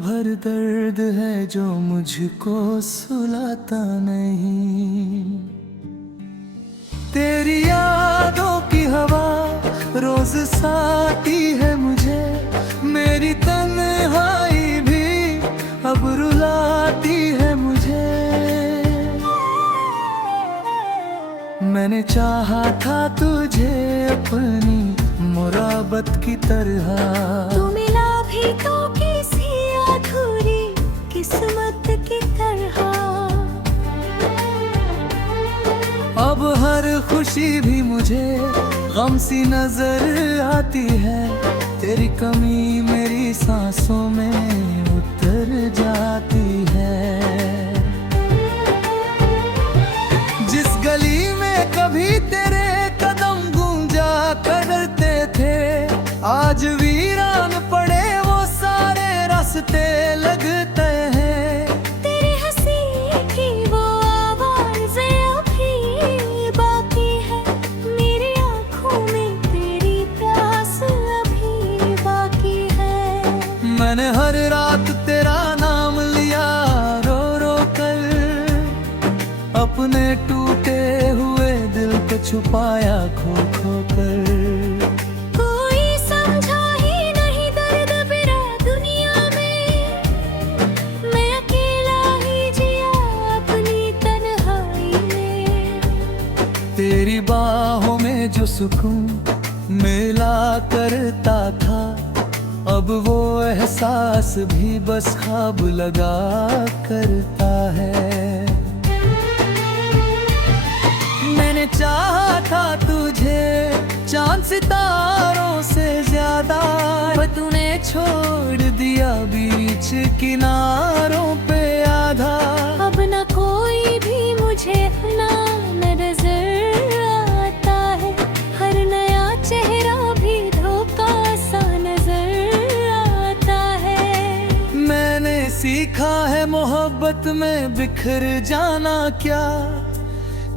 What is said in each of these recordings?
भर दर्द है जो मुझको सुलाता नहीं। तेरी यादों की हवा रोज साती है मुझे, मेरी तन्हाई भी अब रुलाती है मुझे। मैंने चाहा था तुझे अपनी मुराबत की तरह, तू मिला भी तो किसी अधूरी किस्मत की तरह। अब हर खुशी भी मुझे गम सी नजर आती है, तेरी कमी मेरी सांसों में उतर जाती है। जिस गली में कभी तेरे कदम गूंजा करते थे, आज वीरान पड़े वो सारे रास्ते लगते हैं। तेरी हंसी की वो आवाज़ें अभी बाकी है, मेरी आँखों में तेरी प्यास अभी बाकी है। मैंने हर रात तेरा नाम लिया रो रो कर, अपने टूटे हुए दिल को छुपाया खो खो कर। कोई समझा ही नहीं दर्द मेरा दुनिया में, मैं अकेला ही जिया अपनी तन्हाई में। तेरी बाहों में जो सुकून मिला करता था, अब वो एहसास भी बस ख्वाब लगा करता है। मैंने चाहा था तुझे चांद सितारों से ज्यादा, पर तूने छोड़ दिया बीच किनारों पे आधा। अब न कोई भी मुझे अपना नजर आता है, हर नया चेहरा भी धोखा सा नजर आता है। मैंने सीखा है मोहब्बत में बिखर जाना क्या,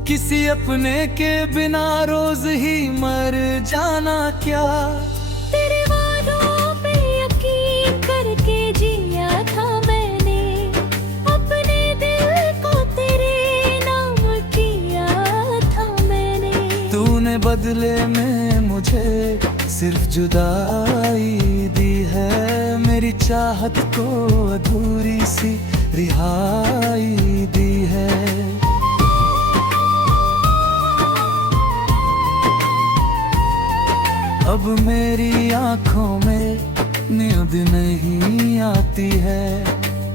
किसी अपने के बिना रोज ही मर जाना क्या। तेरे वादों पे यकीन करके जिया था मैंने, अपने दिल को तेरे नाम किया था मैंने। तूने बदले में मुझे सिर्फ जुदाई दी है, मेरी चाहत को अधूरी सी रिहाई दी है। अब मेरी आंखों में नींद नहीं आती है,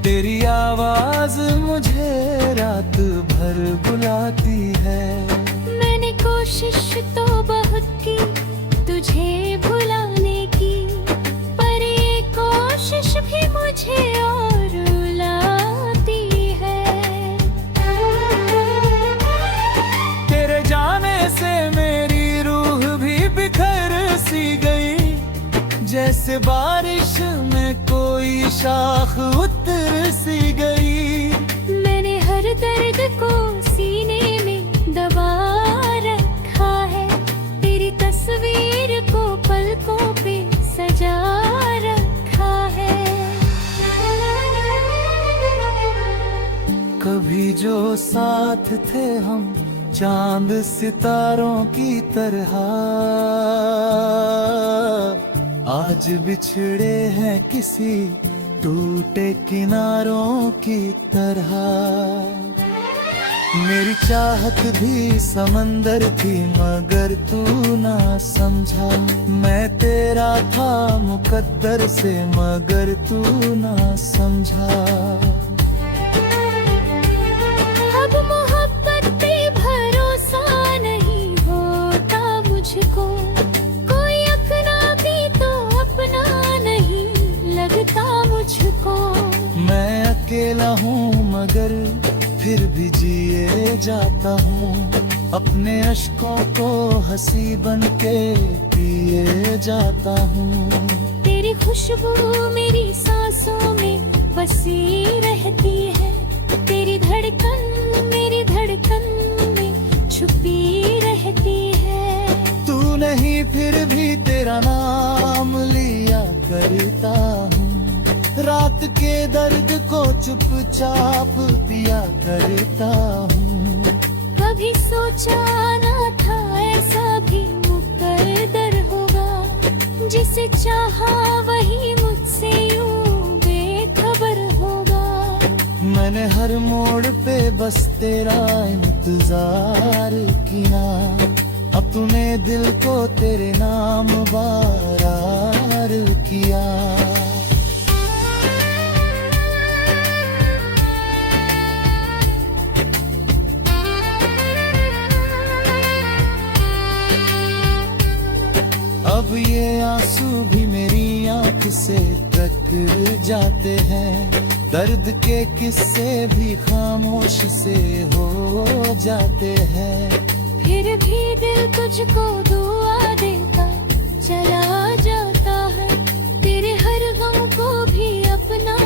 तेरी आवाज मुझे रात भर बुलाती है। मैंने कोशिश तो बहुत की तुझे भुलाने की, पर ये कोशिश भी मुझे और रुलाती है। तेरे जाने से मेरी रूह भी बिखर सी गई, जैसे बारिश में कोई शाख उतर सी गई। मैंने हर दर्द को सीने में दबा रखा है, तेरी तस्वीर को पलकों पे सजा रखा है। कभी जो साथ थे हम चांद सितारों की तरह, आज बिछड़े हैं किसी टूटे किनारों की तरह। मेरी चाहत भी समंदर थी मगर तू ना समझा, मैं तेरा था मुकद्दर से मगर तू ना समझा। अब मोहब्बत पे भरोसा नहीं होता मुझको, कोई अपना भी तो अपना नहीं लगता मुझको। मैं अकेला हूँ मगर फिर भी जिए जाता हूँ, अपने अश्कों को हंसी बन के पिए जाता हूँ। तेरी खुशबू मेरी सांसों में बसी रहती है, तेरी धड़कन मेरी धड़कन में छुपी रहती है। तू नहीं फिर भी तेरा नाम लिया करता हूँ, रात के दर्द को चुपचाप पिया करता हूँ। कभी सोचा न था ऐसा भी मुकद्दर होगा, जिसे चाहा वही मुझसे यूं बेखबर होगा। मैंने हर मोड़ पे बस तेरा इंतजार किया, अपने दिल को तेरे नाम बारार किया। अब ये आंसू भी मेरी आंख से तक जाते हैं, दर्द के किस्से भी खामोश से हो जाते हैं। फिर भी दिल तुझको दुआ देता चला जाता है, तेरे हर गम को भी अपना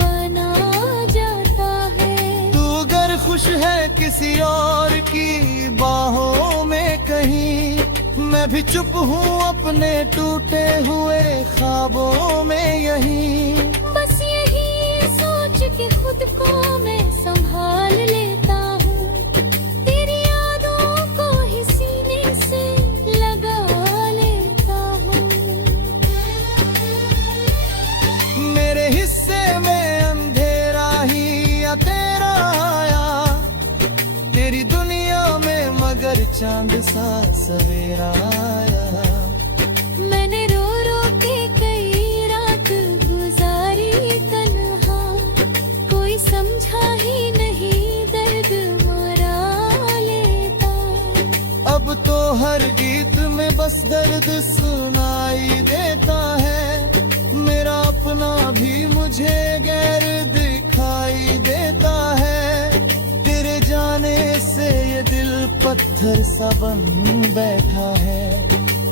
बना जाता है। तू अगर खुश है किसी और की बाहों में कहीं, मैं भी चुप हूँ अपने टूटे हुए ख्वाबों में यहीं। बस यही सोच के खुद को मैं संभाल लेता हूँ, तेरी यादों को ही सीने से लगा लेता हूँ। मेरे हिस्से में अंधेरा ही या तेरा आया, तेरी दुनिया में मगर चांद सा सवेरा आया। मैंने रो रो के कई रात गुजारी तन्हा, कोई समझा ही नहीं दर्द मरा लेता। अब तो हर गीत में बस दर्द सुनाई देता है, मेरा अपना भी मुझे गैर दिखाई देता है। तेरे जाने से ये दिल पत्थर सा बन बैठा है,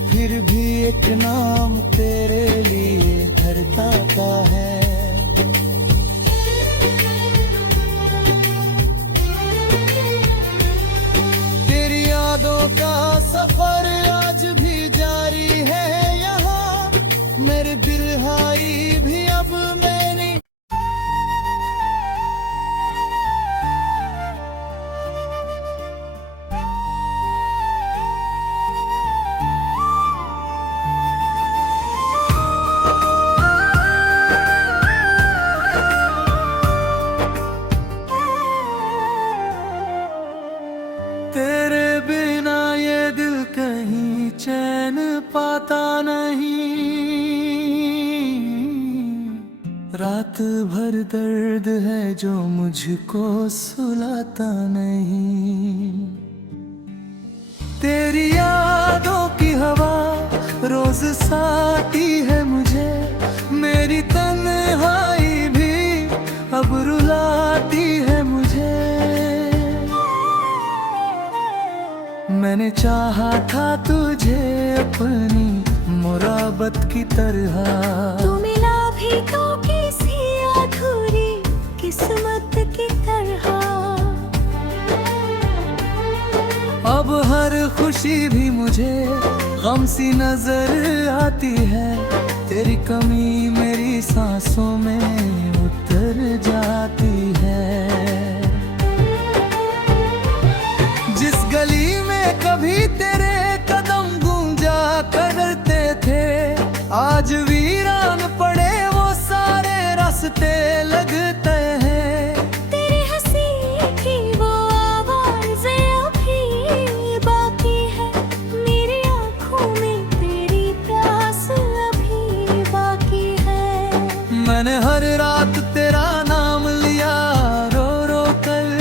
फिर भी एक नाम तेरे लिए धरता का है। तेरी यादों का सफर आज भी जारी है यहाँ, मेरे बिरहाई भी अब मैंने। तेरे बिना ये दिल कहीं चैन पाता नहीं, रात भर दर्द है जो मुझको सुलाता नहीं। तेरी यादों की हवा रोज साती है मुझे, मेरी तन्हाई भी अब रुलाती है मुझे। मैंने चाहा था तुझे अपनी मुराबत की तरह, तू मिला भी तो किसी अधूरी किस्मत की तरह। अब हर खुशी भी मुझे गम सी नजर आती है, तेरी कमी मेरी सांसों में उतर जाती है। जिस गली में कभी तेरे कदम गूंजा करते थे, आज वीरान पड़े वो सारे रास्ते लगते हैं। तेरी हंसी की वो आवाज़ें अभी बाकी है, मेरी आँखों में तेरी प्यास अभी बाकी है। मैंने हर रात तेरा नाम लिया रो रो कर,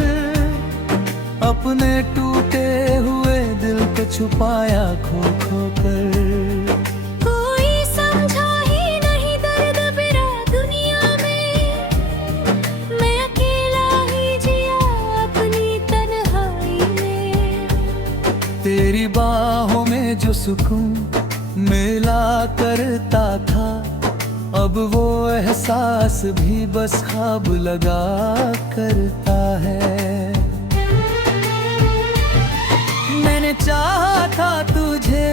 अपने टूटे हुए दिल को छुपाया खो खो कर। कोई समझा ही नहीं दर्द मेरा दुनिया में, मैं अकेला ही जिया अपनी तन्हाई में। तेरी बाहों में जो सुकून मिला करता था, अब वो एहसास भी बस ख्वाब लगा करता है। मैंने चाहा था तुझे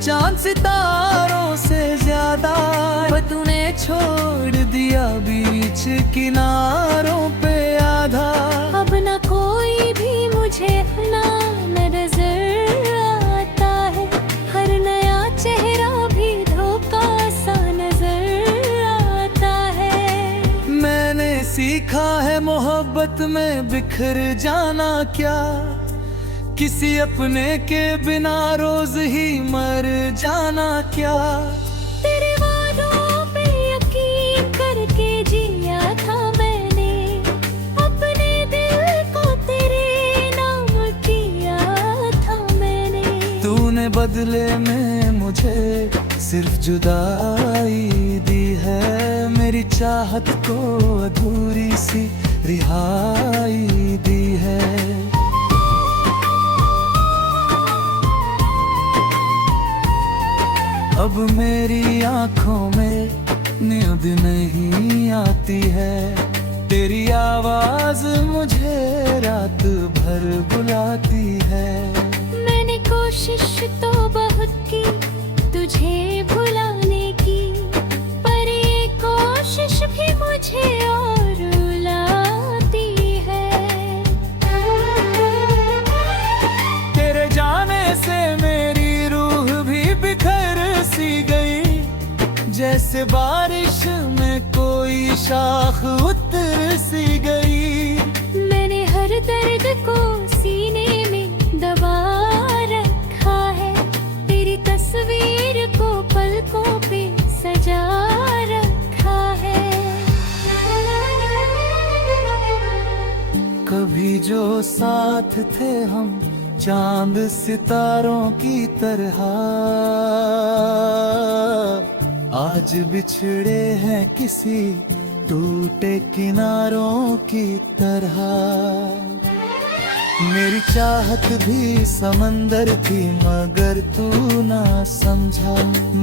चांद सितारों से ज्यादा तूने छोड़ दिया बीच किनारों पे आधा। अब न कोई भी मुझे अपना नजर आता है, हर नया चेहरा भी धोखा सा नजर आता है। मैंने सीखा है मोहब्बत में बिखर जाना क्या, किसी अपने के बिना रोज ही मर जाना क्या। तेरे वादों पे यकीन करके जिया था मैंने, अपने दिल को तेरे नाम किया था मैंने। तूने बदले में मुझे सिर्फ जुदाई दी है, मेरी चाहत को अधूरी सी रिहाई दी है। अब मेरी आंखों में नींद नहीं आती है, तेरी आवाज मुझे रात भर बुलाती है। मैंने कोशिश तो बहुत की तुझे भुलाने की, पर ये कोशिश भी मुझे और रुलाती है। तेरे जाने से मेरी रूह भी बिखर सी गई, जैसे बारिश में कोई शाख उतर सी गई। मैंने हर दर्द को सीने में दबा रखा है, तेरी तस्वीर को पलकों पे सजा रखा है। कभी जो साथ थे हम चांद सितारों की तरह, आज बिछड़े हैं किसी टूटे किनारों की तरह। मेरी चाहत भी समंदर थी मगर तू ना समझा,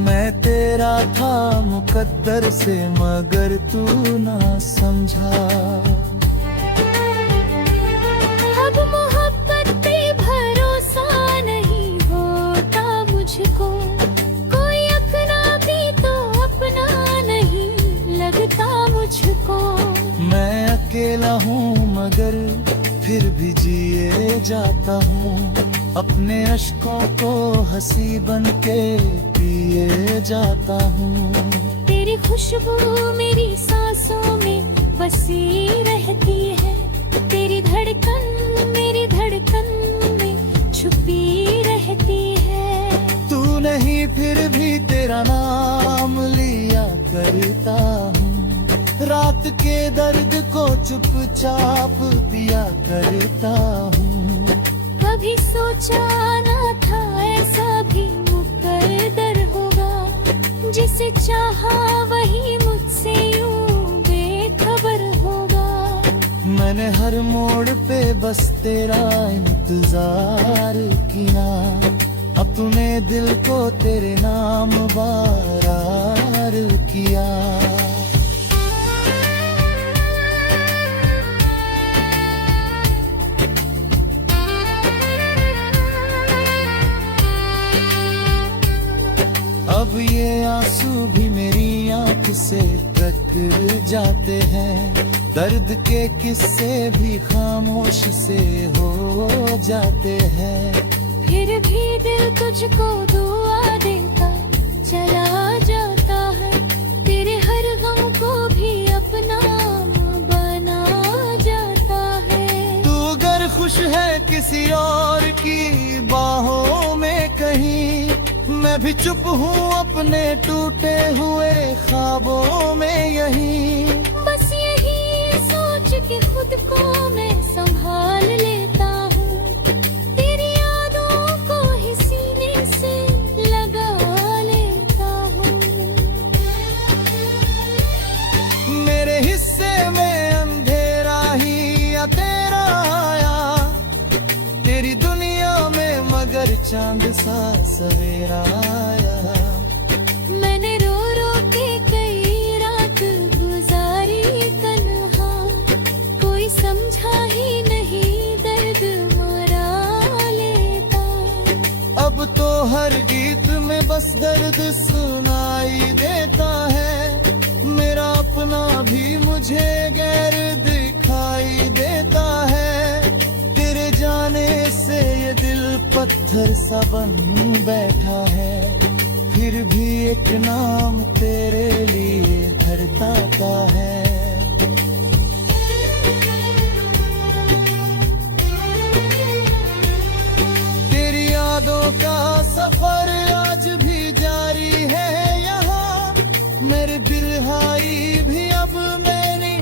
मैं तेरा था मुकद्दर से मगर तू ना समझा। अब मोहब्बत पे भरोसा नहीं होता मुझको, कोई अपना भी तो अपना नहीं लगता मुझको। मैं अकेला हूँ मगर फिर भी जिए जाता हूँ, अपने अश्कों को हंसी बन के पिए जाता हूँ। तेरी खुशबू मेरी सांसों में बसी रहती है, तेरी धड़कन मेरी धड़कन में छुपी रहती है। तू नहीं फिर भी तेरा नाम लिया करता हूँ, रात के दर्द को चुपचाप पिया करता हूँ। कभी सोचा न था ऐसा भी मुकद्दर होगा, जिसे चाहा वही मुझसे यूं बेखबर होगा। मैंने हर मोड़ पे बस तेरा इंतजार किया, अपने दिल को तेरे नाम बार किया। अब ये आंसू भी मेरी आंख से कट जाते हैं, दर्द के किस्से भी खामोश से हो जाते हैं। फिर भी दिल तुझको दुआ देता चला जाता है, तेरे हर गम को भी अपना बना जाता है। तू अगर खुश है किसी और की बाहों में कहीं, मैं भी चुप हूँ अपने टूटे हुए ख्वाबों में यहीं। बस यही सोच के खुद को मैं संभाल लेता हूँ, तेरी यादों को ही सीने से लगा लेता हूँ। मेरे हिस्से में अंधेरा ही या तेरा आया, तेरी दुनिया में मगर चांद सा सवेरा आया। मैंने रो रो के कई रात गुजारी तन्हा, कोई समझा ही नहीं दर्द मरा लेता। अब तो हर गीत में बस दर्द सुनाई देता है। मेरा अपना भी मुझे गैर दिखाई देता है। तेरे जाने से ये दिल पत्थर सा बन बैठा है। फिर भी एक नाम तेरे लिए धरता का है। तेरी यादों का सफर आज भी जारी है यहाँ। मेरे बिरहाई भी अब मैंने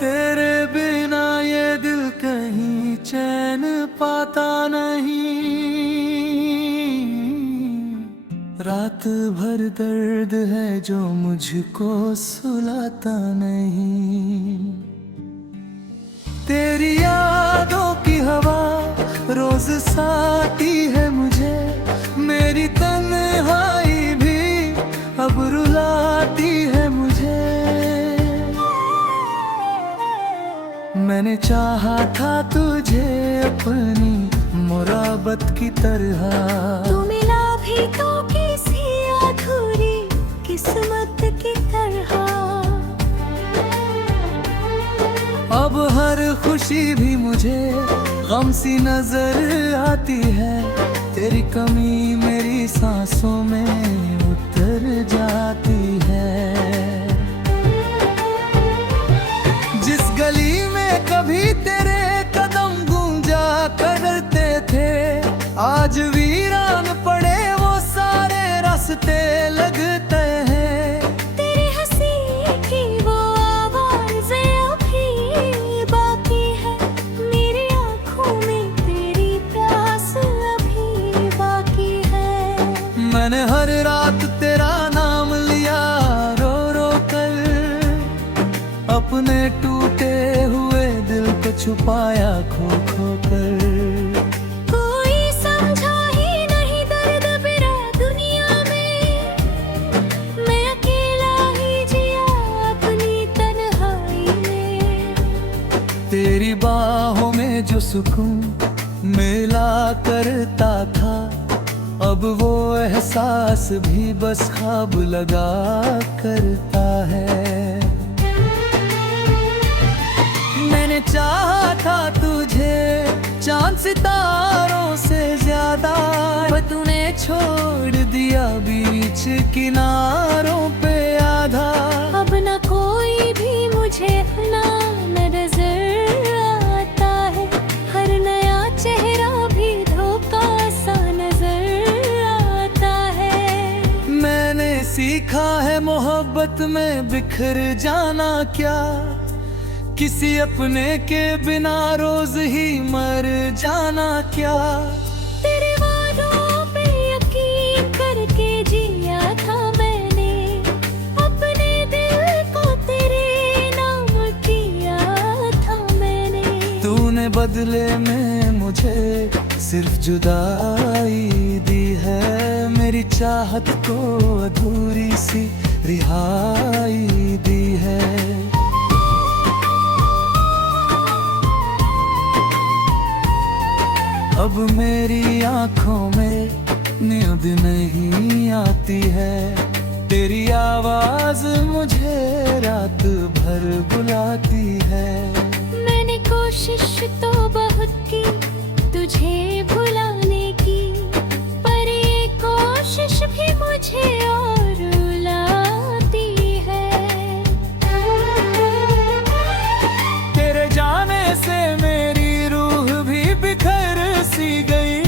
तेरे बिना ये दिल कहीं चैन पाता नहीं। रात भर दर्द है जो मुझको सुलाता नहीं। तेरी यादों की हवा रोज साती है मुझे। मेरी तन्हाई भी अब रुलाती है मुझे। मैंने चाहा था तुझे अपनी मुराबत की तरह। तू मिला भी तो किसी अधूरी किस्मत की तरह। अब हर खुशी भी मुझे गम सी नजर आती है। तेरी कमी मेरी सांसों में उतर जाती है। जिस गली में कभी तेरे कदम गूंजा करते थे, आज वीरान पड़े वो सारे रास्ते लगते हैं। तेरी हंसी की वो आवाज़ें अभी बाकी है। मेरी आँखों में तेरी प्यास अभी बाकी है। मैंने हर रात तेरा नाम लिया रो रो कर। अपने टूटे हुए दिल को छुपाया खो खो कर। कोई समझा ही नहीं दर्द मेरा दुनिया में। मैं अकेला ही जिया अपनी तन्हाई में। तेरी बाहों में जो सुकून मिला करता था, अब वो एहसास भी बस ख्वाब लगा करता है। मैंने चाहा था तुझे चांद सितारों से ज्यादा, पर तूने छोड़ दिया बीच किनारों पे आधा। अब न कोई भी मुझे अपना नजर आता है। हर नया चेहरा भी धोखा सा नजर आता है। मैंने सीखा है मोहब्बत में बिखर जाना क्या, किसी अपने के बिना रोज ही मर जाना क्या। तेरे वादों पे यकीन करके जिया था मैंने। अपने दिल को तेरे नाम किया था मैंने। तूने बदले में मुझे सिर्फ जुदाई दी है। मेरी चाहत को अधूरी सी रिहाई दी है। अब मेरी आंखों में नींद नहीं आती है। तेरी आवाज मुझे रात भर बुलाती है। मैंने कोशिश तो बहुत की तुझे भुलाने की, पर ये कोशिश भी मुझे और रुलाती है। तेरे जाने से मेरी रूह भी बिखर सी गई।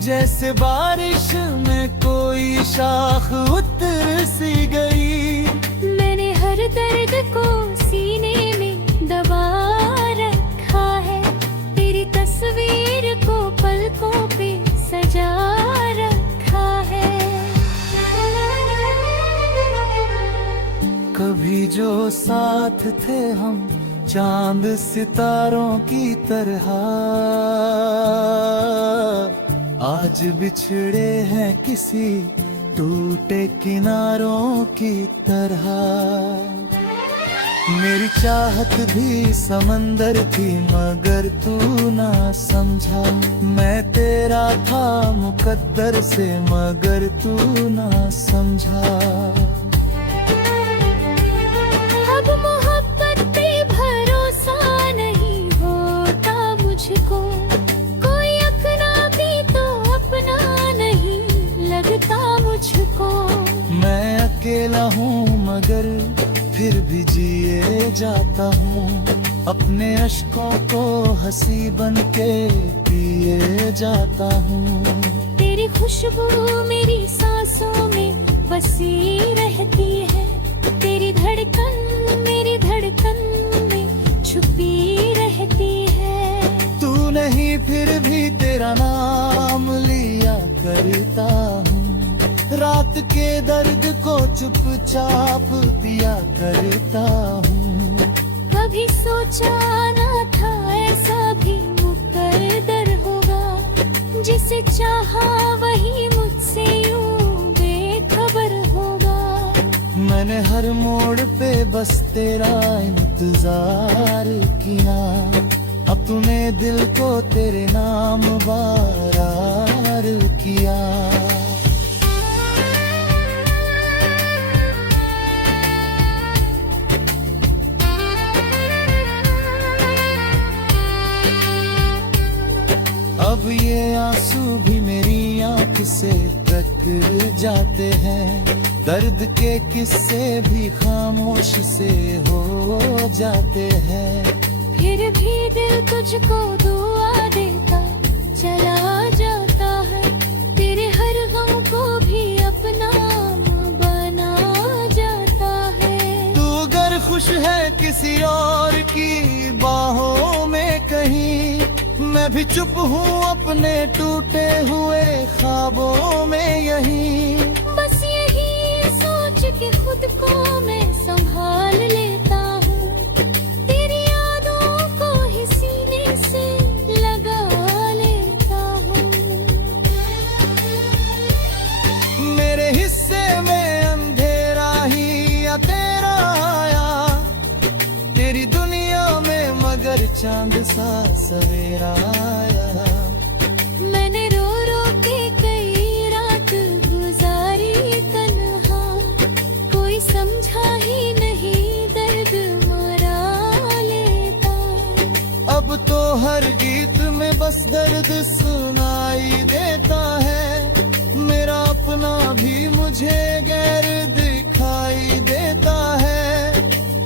जैसे बारिश में कोई शाख उतर सी गई। मैंने हर दर्द को सीने में दबा रखा है। तेरी तस्वीर को पलकों पे सजा रखा है। कभी जो साथ थे हम चांद सितारों की तरह आज बिछड़े हैं किसी टूटे किनारों की तरह। मेरी चाहत भी समंदर थी मगर तू ना समझा, मैं तेरा था मुकद्दर से मगर तू ना समझा। अब मोहब्बत पे भरोसा नहीं होता मुझको, कोई अपना भी तो अपना नहीं लगता मुझको। मैं अकेला हूँ मगर फिर भी जिए जाता हूँ, अपने अश्कों को हंसी बन के पिए जाता हूँ। तेरी खुशबू मेरी सांसों में बसी रहती है, तेरी धड़कन मेरी धड़कन में छुपी रहती है। तू नहीं फिर भी तेरा नाम लिया करता हूँ, रात के दर्द को चुपचाप पिया करता हूँ। कभी सोचा न था ऐसा भी मुकद्दर होगा, जिसे चाहा वही मुझसे यूं बेखबर होगा। मैंने हर मोड़ पे बस तेरा इंतजार किया, अपने दिल को तेरे नाम बारार किया। अब ये आंसू भी मेरी आंख से तक जाते हैं, दर्द के किस्से भी खामोश से हो जाते हैं। फिर भी दिल तुझको दुआ देता चला जाता है, तेरे हर गम को भी अपना बना जाता है। तू अगर खुश है किसी और की बाहों में कहीं, मैं भी चुप हूँ अपने टूटे हुए ख्वाबों में यहीं। बस यही सोच के खुद को मैं संभाल लेता हूँ, तेरी यादों को ही सीने से लगा लेता हूँ। मेरे हिस्से में अंधेरा ही या तेरा आया, तेरी दुनिया में मगर चांद सा सवेरा आया। मैंने रो रो के कई रात गुजारी तन्हा, कोई समझा ही नहीं दर्द मरा लेता। अब तो हर गीत में बस दर्द सुनाई देता है, मेरा अपना भी मुझे गैर दिखाई देता है।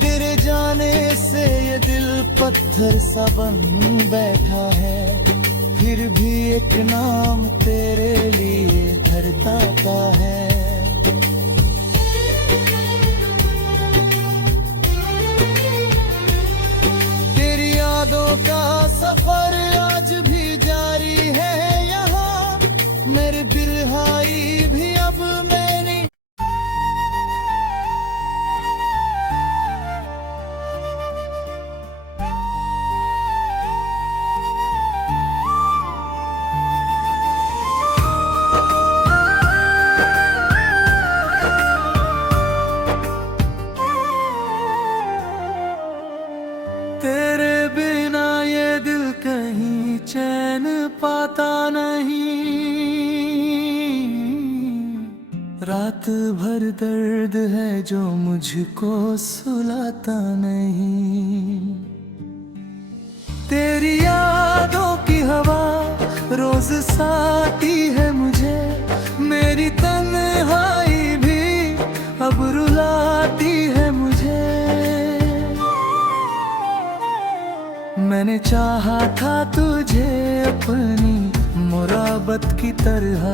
तेरे जाने से ये दिल पत्थर सा बन बैठा है, फिर भी एक नाम तेरे लिए धरता का है। तेरी यादों का सफर आज भी जारी है यहाँ, मेरे बिरहाई भी अब मैंने। तेरे बिना ये दिल कहीं चैन पाता नहीं, रात भर दर्द है जो मुझको सुलाता नहीं। तेरी यादों की हवा रोज साती है मुझे, मेरी तन्हाई भी अब रुलाती है मुझे। मैंने चाहा था तुझे अपनी मुराबत की तरह,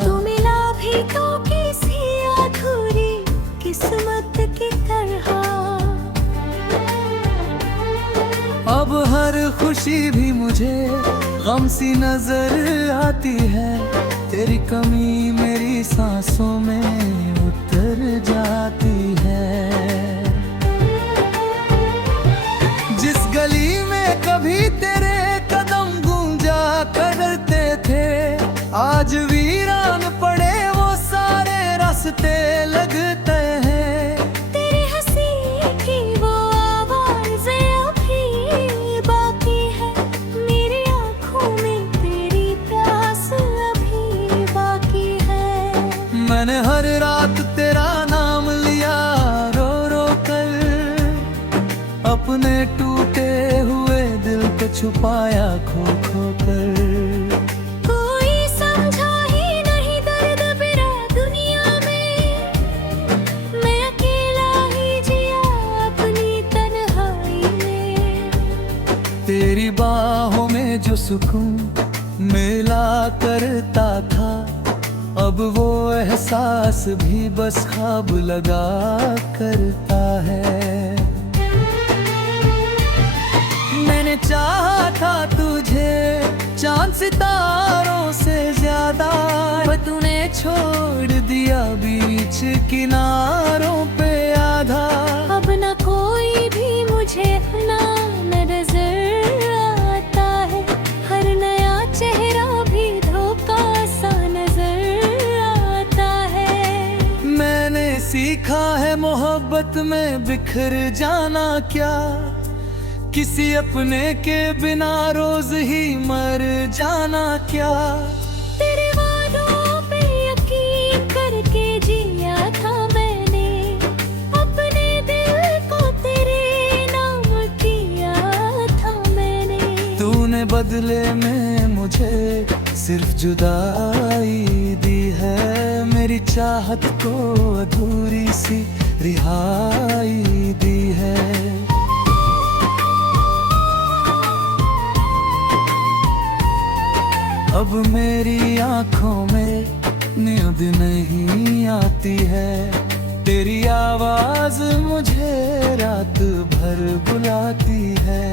तू मिला भी तो किसी अधूरी किस्मत की तरह। अब हर खुशी भी मुझे गम सी नजर आती है, तेरी कमी मेरी सांसों में उतर जाती है। जिस कांटे लगते हैं। तेरी हंसी की वो आवाज़ें अभी बाकी है, मेरी आँखों में तेरी प्यास अभी बाकी है। मैंने हर रात तेरा नाम लिया रो रो कर, अपने टूटे हुए दिल को छुपाया खो खो कर। कोई समझा ही नहीं दर्द मेरा दुनिया में, मैं अकेला ही जिया अपनी तन्हाई में। तेरी बाहों में जो सुकून मिला करता था, अब वो एहसास भी बस ख्वाब लगा करता है। मैंने चाहा था तुझे चांद सितारों से ज्यादा, पर तूने छोड़ दिया बीच किनारों पे आधा। अब न कोई भी मुझे अपना नजर आता है, हर नया चेहरा भी धोखा सा नजर आता है। मैंने सीखा है मोहब्बत में बिखर जाना क्या, किसी अपने के बिना रोज ही मर जाना क्या। तेरे वादों पे यकीन करके जिया था मैंने, अपने दिल को तेरे नाम किया था मैंने। तूने बदले में मुझे सिर्फ जुदाई दी है, मेरी चाहत को अधूरी सी रिहाई दी है। अब मेरी आंखों में नींद नहीं आती है, तेरी आवाज मुझे रात भर बुलाती है।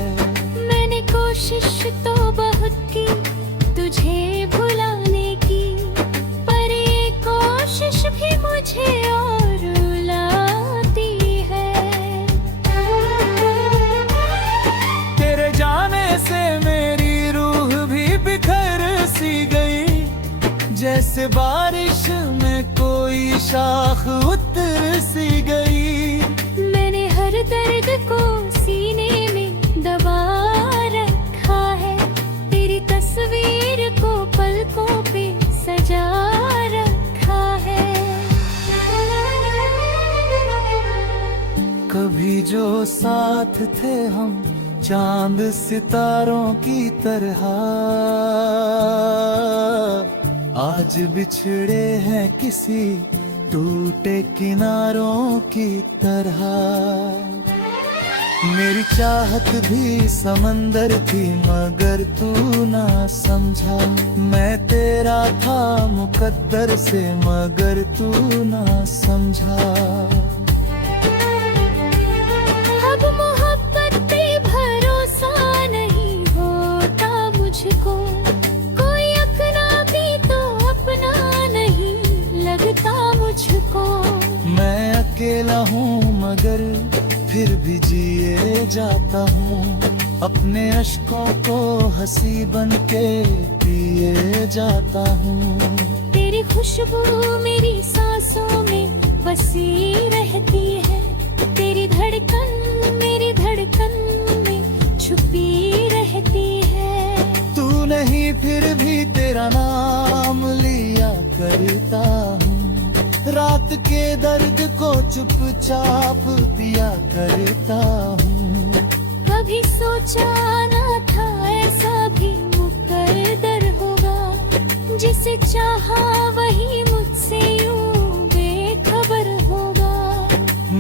मैंने कोशिश तो बहुत की तुझे भुलाने की, पर ये कोशिश भी मुझे और रुलाती है। तेरे जाने से मेरी रूह भी बिखर सी गई, जैसे बारिश में कोई शाख उतर सी गई। मैंने हर दर्द को सीने में दबा रखा है, तेरी तस्वीर को पलकों पे सजा रखा है। कभी जो साथ थे हम चांद सितारों की तरह, आज बिछड़े हैं किसी टूटे किनारों की तरह। मेरी चाहत भी समंदर थी मगर तू ना समझा, मैं तेरा था मुकद्दर से मगर तू ना समझा। अब मोहब्बत पे भरोसा नहीं होता मुझको, कोई अपना भी तो अपना नहीं लगता मुझको। मैं अकेला हूँ मगर फिर भी जिए जाता हूँ, अपने अश्कों को हंसी बन के पिए जाता हूँ। तेरी खुशबू मेरी सांसों में बसी रहती है, तेरी धड़कन मेरी धड़कन में छुपी रहती है। तू नहीं फिर भी तेरा नाम लिया करता हूँ, रात के दर्द को चुपचाप पिया करता हूँ। कभी सोचा न था ऐसा भी मुकद्दर होगा, जिसे चाहा वही मुझसे यूं बेखबर होगा।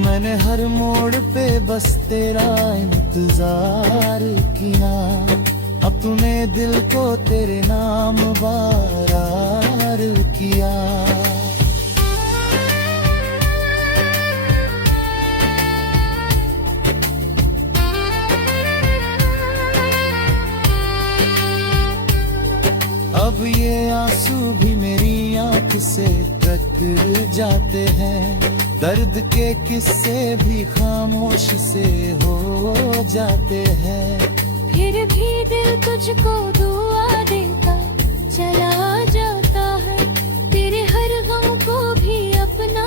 मैंने हर मोड़ पे बस तेरा इंतजार किया, अपने दिल को तेरे नाम बार किया। अब ये आंसू भी मेरी आंख से टक जाते हैं, दर्द के किस्से भी खामोश से हो जाते हैं। फिर भी दिल तुझको दुआ देता चला जाता है, तेरे हर गम को भी अपना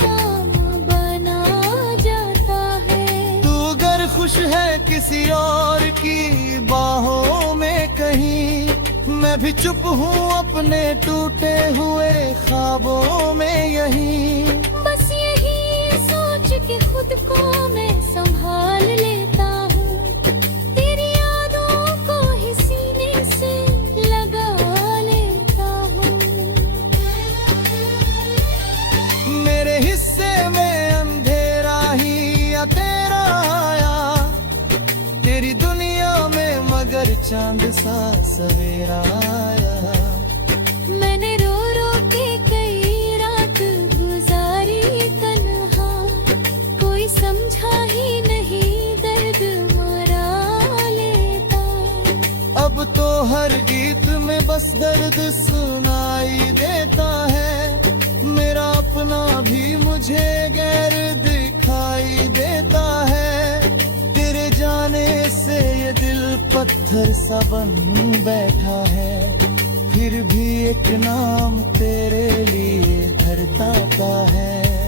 किसी और की बाहों में कहीं। मैं भी चुप हूँ अपने टूटे हुए ख्वाबों में यहीं। बस यही सोच के खुद को मैं संभाल लेता हूँ, तेरी यादों को ही सीने से लगा लेता हूँ। मेरे हिस्से में अंधेरा ही या तेरा आया, तेरी दुनिया में मगर चांद सा सवेरा आया। मैंने रो रो के कई रात गुजारी तन्हा, कोई समझा ही नहीं दर्द मरा लेता। अब तो हर गीत में बस दर्द सुनाई देता है, मेरा अपना भी मुझे गैर दिखाई देता है। तेरे जाने से ये दिल पत्थर सा बन बैठा है, फिर भी एक नाम तेरे लिए धरता का है।